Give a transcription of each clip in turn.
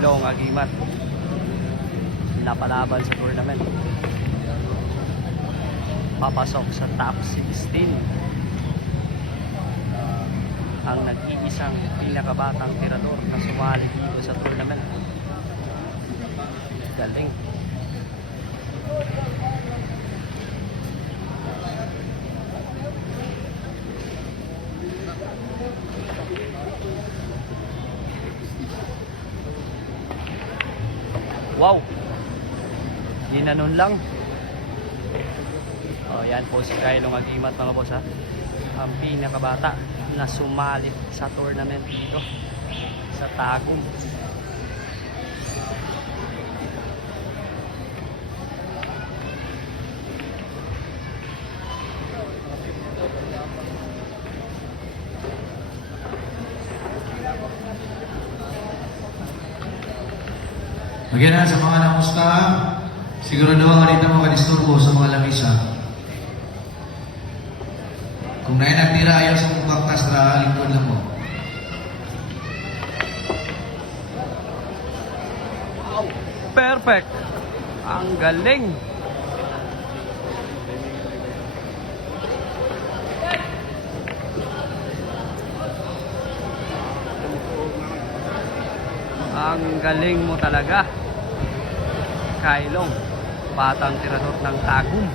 Long Agimat. Napalaban sa tournament. Papasok sa top 16. Ang nag-iisang pinakabatang tirador na sumali dito sa tournament. Galing. Wow! Ginanon lang. Oh, yan po si Kylo Agimat mga boss ha. Ang pinakabata na sumali sa tournament dito sa Tagum. Magyan sa mga namusta, siguro daw nga dito makadisturbo sa mga lamisa. Kung na nagtira ayaw sa mong baktas na lingkod lang mo. Wow! Perfect! Ang galing! Ang galing mo talaga, Kylong, batang tirador ng Tagum.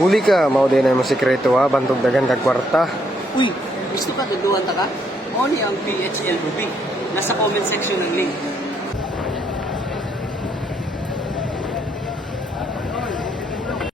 Huli ka, mao din ay masikreto ha, bantog dagan kag kwarta. Uy, gusto ka duluhan ta ka? O ni ang PHL Ruby. Nasa comment section ng link.